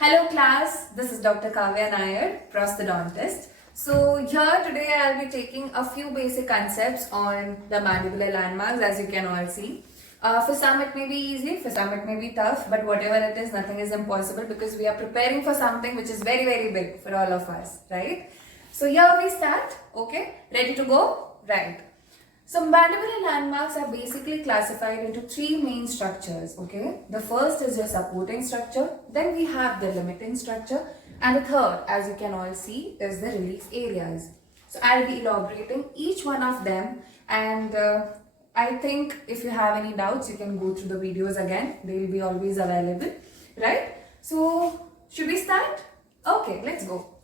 Hello class, this is Dr. Kavya Nair, prosthodontist. So here today I'll be taking a few basic concepts on the mandibular landmarks, as you can all see. For some it may be easy, for some it may be tough, but whatever it is, nothing is impossible because we are preparing for something which is very very big for all of us, right? So here we start, okay? Ready to go? Right. So mandibular landmarks are basically classified into three main structures, okay? The first is your supporting structure, then we have the limiting structure, and the third, as you can all see, is the relief areas. So I'll be elaborating each one of them, and I think if you have any doubts, you can go through the videos again. They will be always available, right? So should we start? Okay, let's go.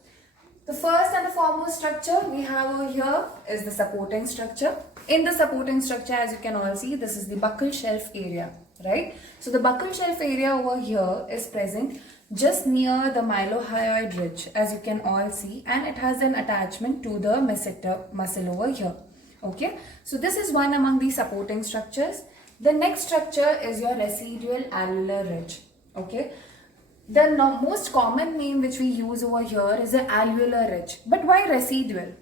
The first and the foremost structure we have over here is the supporting structure. In the supporting structure, as you can all see, this is the buccal shelf area, right? So the buccal shelf area over here is present just near the mylohyoid ridge, as you can all see, and it has an attachment to the masseter muscle over here, okay? So this is one among the supporting structures. The next structure is your residual alveolar ridge, okay? The most common name which we use over here is the alveolar ridge. But why residual?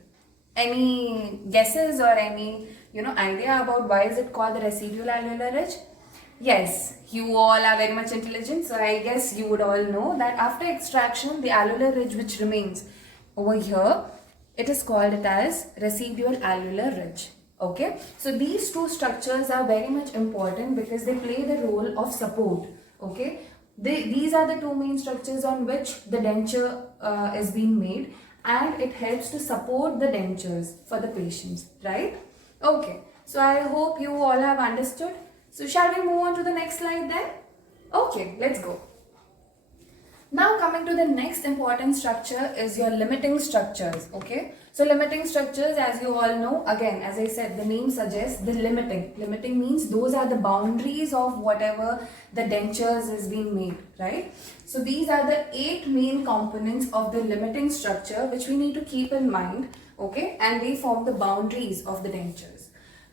Any guesses or any idea about why is it called the residual alveolar ridge? Yes, you all are very much intelligent, so I guess you would all know that after extraction, the alveolar ridge which remains over here, it is called it as residual alveolar ridge. Okay, so these two structures are very much important because they play the role of support. Okay, these are the two main structures on which the denture is being made, and it helps to support the dentures for the patients, right? Okay, so I hope you all have understood. So shall we move on to the next slide then? Okay, let's go. Now coming to the next important structure is your limiting structures, okay? So limiting structures, as you all know, again, as I said, the name suggests the limiting. Limiting means those are the boundaries of whatever the dentures is being made, right? So these are the 8 main components of the limiting structure which we need to keep in mind, okay? And they form the boundaries of the dentures.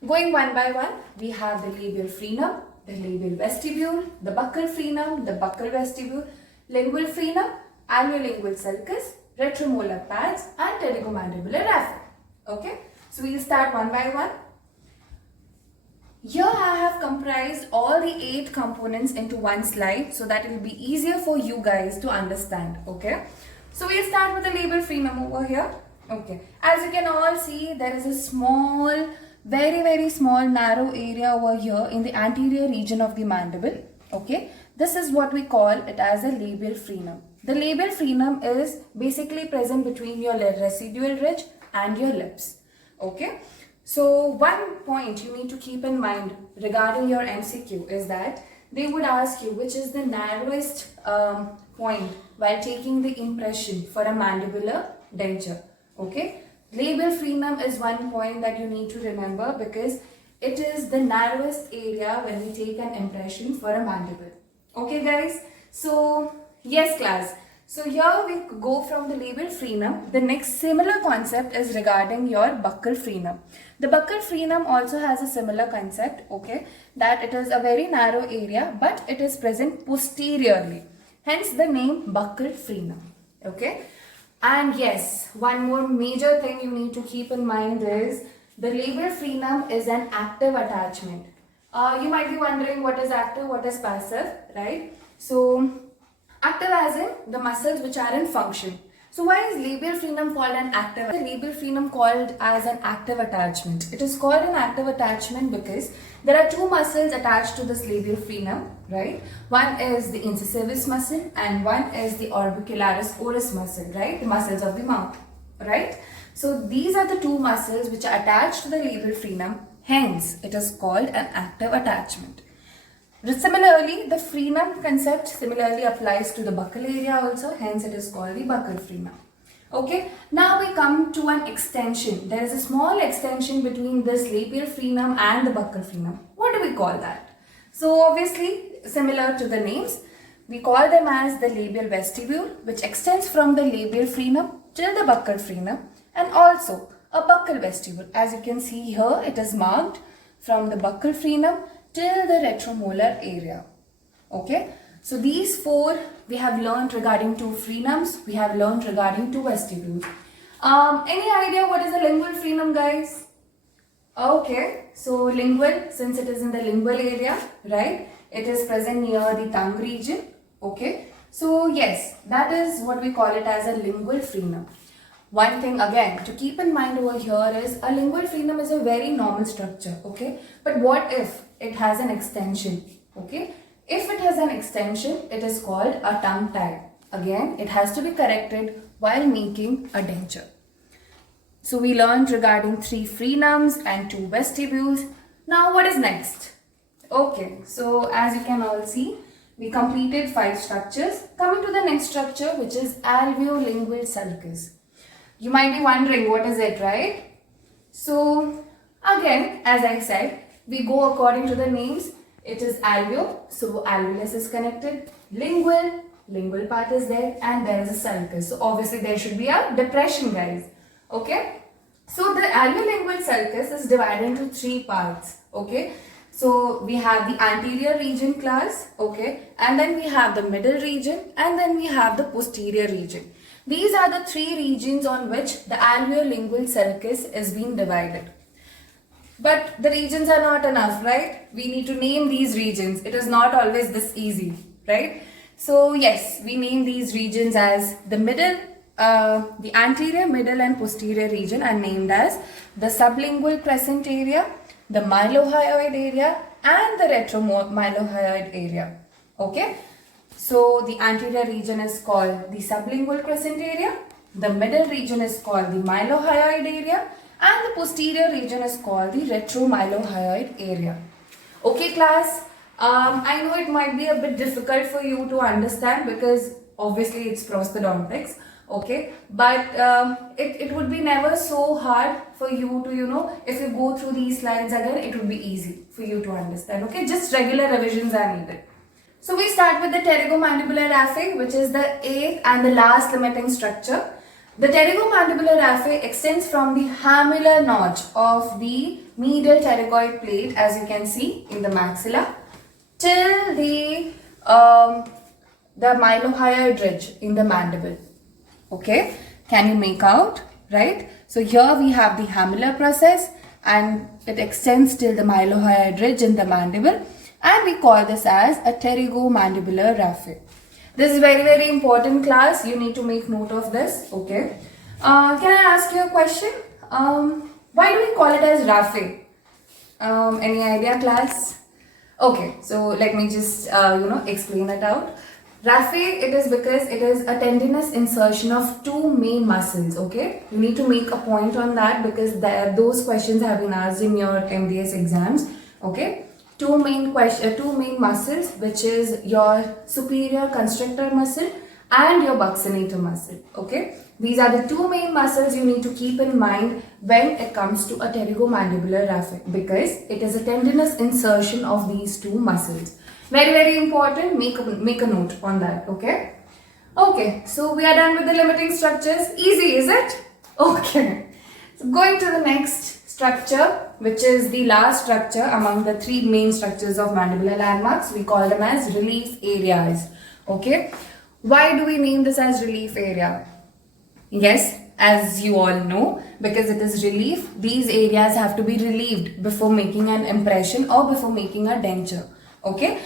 Going one by one, we have the labial frenum, the labial vestibule, the buccal frenum, the buccal vestibule, lingual frenum, alveolingual sulcus, retromolar pads, and pterygomandibular raphe. Okay, so we'll start one by one. Here I have comprised all the 8 components into one slide so that it will be easier for you guys to understand. Okay, so we'll start with the labial frenum over here. Okay, as you can all see, there is a small, very small narrow area over here in the anterior region of the mandible. Okay, this is what we call it as a labial frenum. The labial frenum is basically present between your residual ridge and your lips. Okay, so one point you need to keep in mind regarding your MCQ is that they would ask you which is the narrowest point while taking the impression for a mandibular denture. Okay, labial frenum is one point that you need to remember because it is the narrowest area when we take an impression for a mandible. Okay guys, so yes class, so here we go from the labial frenum. The next similar concept is regarding your buccal frenum. The buccal frenum also has a similar concept, okay, that it is a very narrow area but it is present posteriorly, hence the name buccal frenum. Okay, and yes, one more major thing you need to keep in mind is the labial frenum is an active attachment. You might be wondering what is active, what is passive, right? So, active as in the muscles which are in function. So, why is labial frenum called an active? The labial frenum called as an active attachment. It is called an active attachment because there are 2 muscles attached to this labial frenum, right? One is the incisivis muscle and one is the orbicularis oris muscle, right? The muscles of the mouth, right? So, these are the 2 muscles which are attached to the labial frenum. Hence, it is called an active attachment. Similarly, the frenum concept similarly applies to the buccal area also. Hence, it is called the buccal frenum. Okay, now we come to an extension. There is a small extension between this labial frenum and the buccal frenum. What do we call that? So, obviously, similar to the names, we call them as the labial vestibule, which extends from the labial frenum till the buccal frenum, and also a buccal vestibule. As you can see here, it is marked from the buccal frenum till the retromolar area. Okay, So these four we have learned regarding two frenums, we have learned regarding two vestibules. Any idea what is a lingual frenum, guys? Okay, so lingual, since it is in the lingual area, right? It is present near the tongue region. Okay, so yes, that is what we call it as a lingual frenum. One thing again to keep in mind over here is a lingual frenum is a very normal structure. Okay, but what if it has an extension? Okay, if it has an extension, it is called a tongue tie. Again, it has to be corrected while making a denture. So we learned regarding three frenums and two vestibules. Now what is next? Okay, so as you can all see, we completed 5 structures. Coming to the next structure, which is alveolingual sulcus. You might be wondering what is it, right? So again, as I said, we go according to the names. It is alveo, so alveolus is connected. Lingual part is there, and there is a sulcus. So obviously there should be a depression, guys. Okay, so the alveolingual sulcus is divided into 3 parts. Okay, so we have the anterior region class, okay, and then we have the middle region, and then we have the posterior region. These are the 3 regions on which the alveolingual sulcus is being divided. But the regions are not enough, right? We need to name these regions. It is not always this easy, right? So yes, we name these regions as the middle, the anterior, middle and posterior region are named as the sublingual crescent area, the mylohyoid area and the retromylohyoid area. Okay, so the anterior region is called the sublingual crescent area, the middle region is called the mylohyoid area and the posterior region is called the retromylohyoid area. Okay class, I know it might be a bit difficult for you to understand because obviously it's prosthodontics. Okay, but it would be never so hard for you to, if you go through these slides again, it would be easy for you to understand. Okay, just regular revisions are needed. So we start with the pterygomandibular raphe, which is the 8th and the last limiting structure. The pterygomandibular raphe extends from the hamular notch of the medial pterygoid plate, as you can see in the maxilla, till the mylohyoid ridge in the mandible. Okay, can you make out, right? So here we have the hamular process and it extends till the mylohyoid ridge in the mandible, and we call this as a pterygomandibular raphe. This is very, very important class. You need to make note of this. Okay, can I ask you a question? Why do we call it as raphe? Any idea, class? Okay, so let me just explain it out. Raphe, it is because it is a tendinous insertion of 2 main muscles. Okay, you need to make a point on that because those questions have been asked in your MDS exams. Okay, two main muscles, which is your superior constrictor muscle and your buccinator muscle. Okay, these are the 2 main muscles you need to keep in mind when it comes to a pterygomandibular raphe because it is a tendinous insertion of these 2 muscles. Very, very important. Make a note on that. Okay. Okay. So we are done with the limiting structures. Easy, is it? Okay. So going to the next structure, which is the last structure among the 3 main structures of mandibular landmarks. We call them as relief areas. Okay. Why do we name this as relief area? Yes, as you all know, because it is relief, these areas have to be relieved before making an impression or before making a denture. Okay,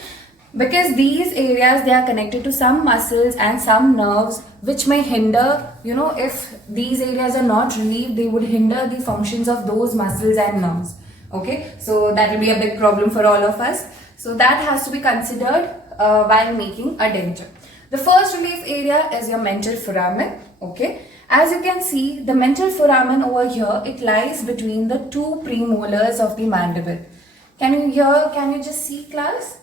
because these areas, they are connected to some muscles and some nerves which may hinder, if these areas are not relieved, they would hinder the functions of those muscles and nerves. Okay, so that will be a big problem for all of us. So that has to be considered while making a denture. The first relief area is your mental foramen. Okay, as you can see, the mental foramen over here, it lies between the 2 premolars of the mandible. Can you just see, class?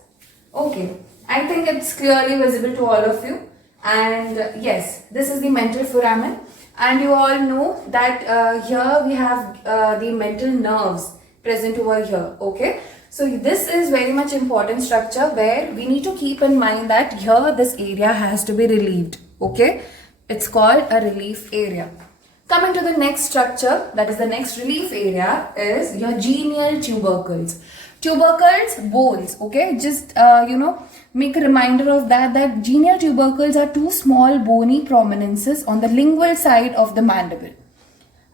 Okay, I think it's clearly visible to all of you. And yes, this is the mental foramen. And you all know that here we have the mental nerves present over here. Okay, so this is very much important structure where we need to keep in mind that here this area has to be relieved. Okay, it's called a relief area. Coming to the next structure, that is the next relief area, is your genial tubercles. Tubercles, bones, okay, just make a reminder of that genial tubercles are two small bony prominences on the lingual side of the mandible.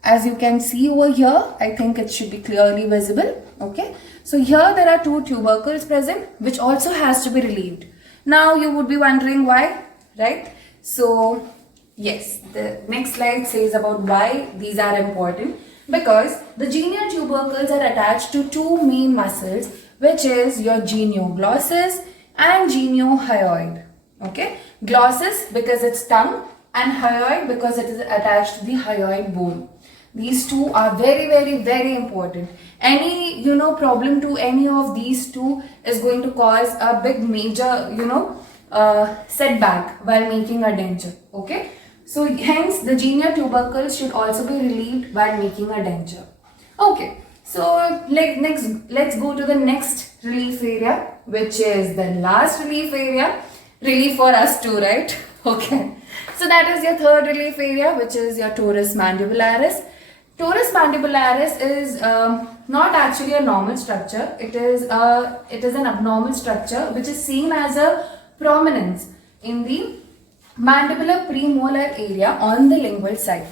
As you can see over here, I think it should be clearly visible. Okay, so here there are two tubercles present, which also has to be relieved. Now you would be wondering why, right? So yes, the next slide says about why these are important. Because the genial tubercles are attached to two main muscles, which is your genioglossus and geniohyoid. Okay, glossus because it's tongue and hyoid because it is attached to the hyoid bone. These two are very important. Any problem to any of these two is going to cause a big major setback while making a denture. Okay, so hence the genial tubercles should also be relieved while making a denture. Okay, so let's go to the next relief area, which is the last relief area. Relief for us too, right? Okay, so that is your third relief area, which is your torus mandibularis. Torus mandibularis is not actually a normal structure. It is an abnormal structure which is seen as a prominence in the mandibular premolar area on the lingual side.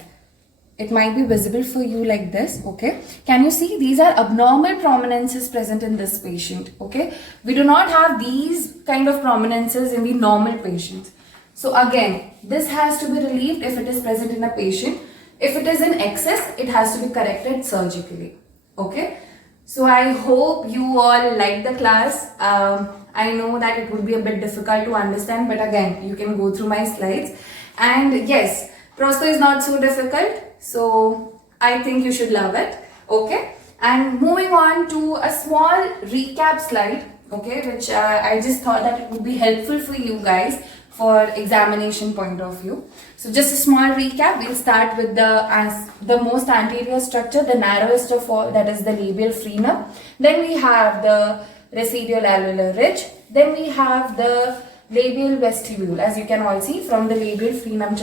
It might be visible for you like this. Okay, can you see these are abnormal prominences present in this patient? Okay, we do not have these kind of prominences in the normal patients. So again, this has to be relieved if it is present in a patient. If it is in excess, it has to be corrected surgically. Okay, so I hope you all like the class. I know that it would be a bit difficult to understand, but again, you can go through my slides. And yes, prostho is not so difficult, so I think you should love it. Okay, and moving on to a small recap slide, okay, which I just thought that it would be helpful for you guys for examination point of view. So just a small recap. We'll start with the most anterior structure, the narrowest of all, that is the labial frenum. Then we have the residual alveolar ridge. Then we have the labial vestibule. As you can all see, from the labial frenum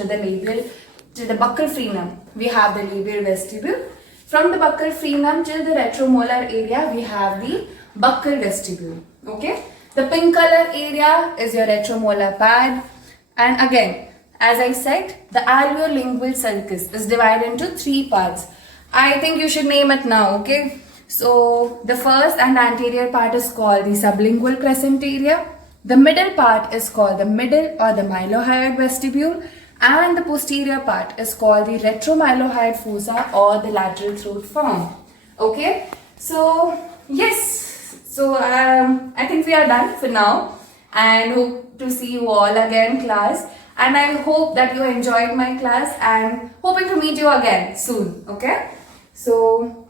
to the buccal frenum, we have the labial vestibule. From the buccal frenum till the retromolar area, we have the buccal vestibule. Okay. The pink color area is your retromolar pad. And again, as I said, the alveolingual sulcus is divided into three parts. I think you should name it now, okay? So the first and anterior part is called the sublingual crescent area. The middle part is called the middle or the mylohyoid vestibule. And the posterior part is called the retromylohyoid fossa or the lateral throat form. Okay? So, yes. So I think we are done for now, and hope to see you all again class, and I hope that you enjoyed my class and hoping to meet you again soon. Okay, so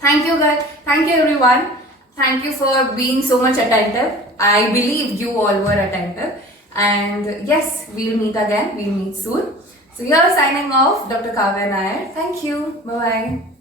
thank you guys, thank you everyone, thank you for being so much attentive. I believe you all were attentive, and yes, we'll meet again, we'll meet soon. So here signing off, Dr. Kavya Nair. Thank you, bye bye.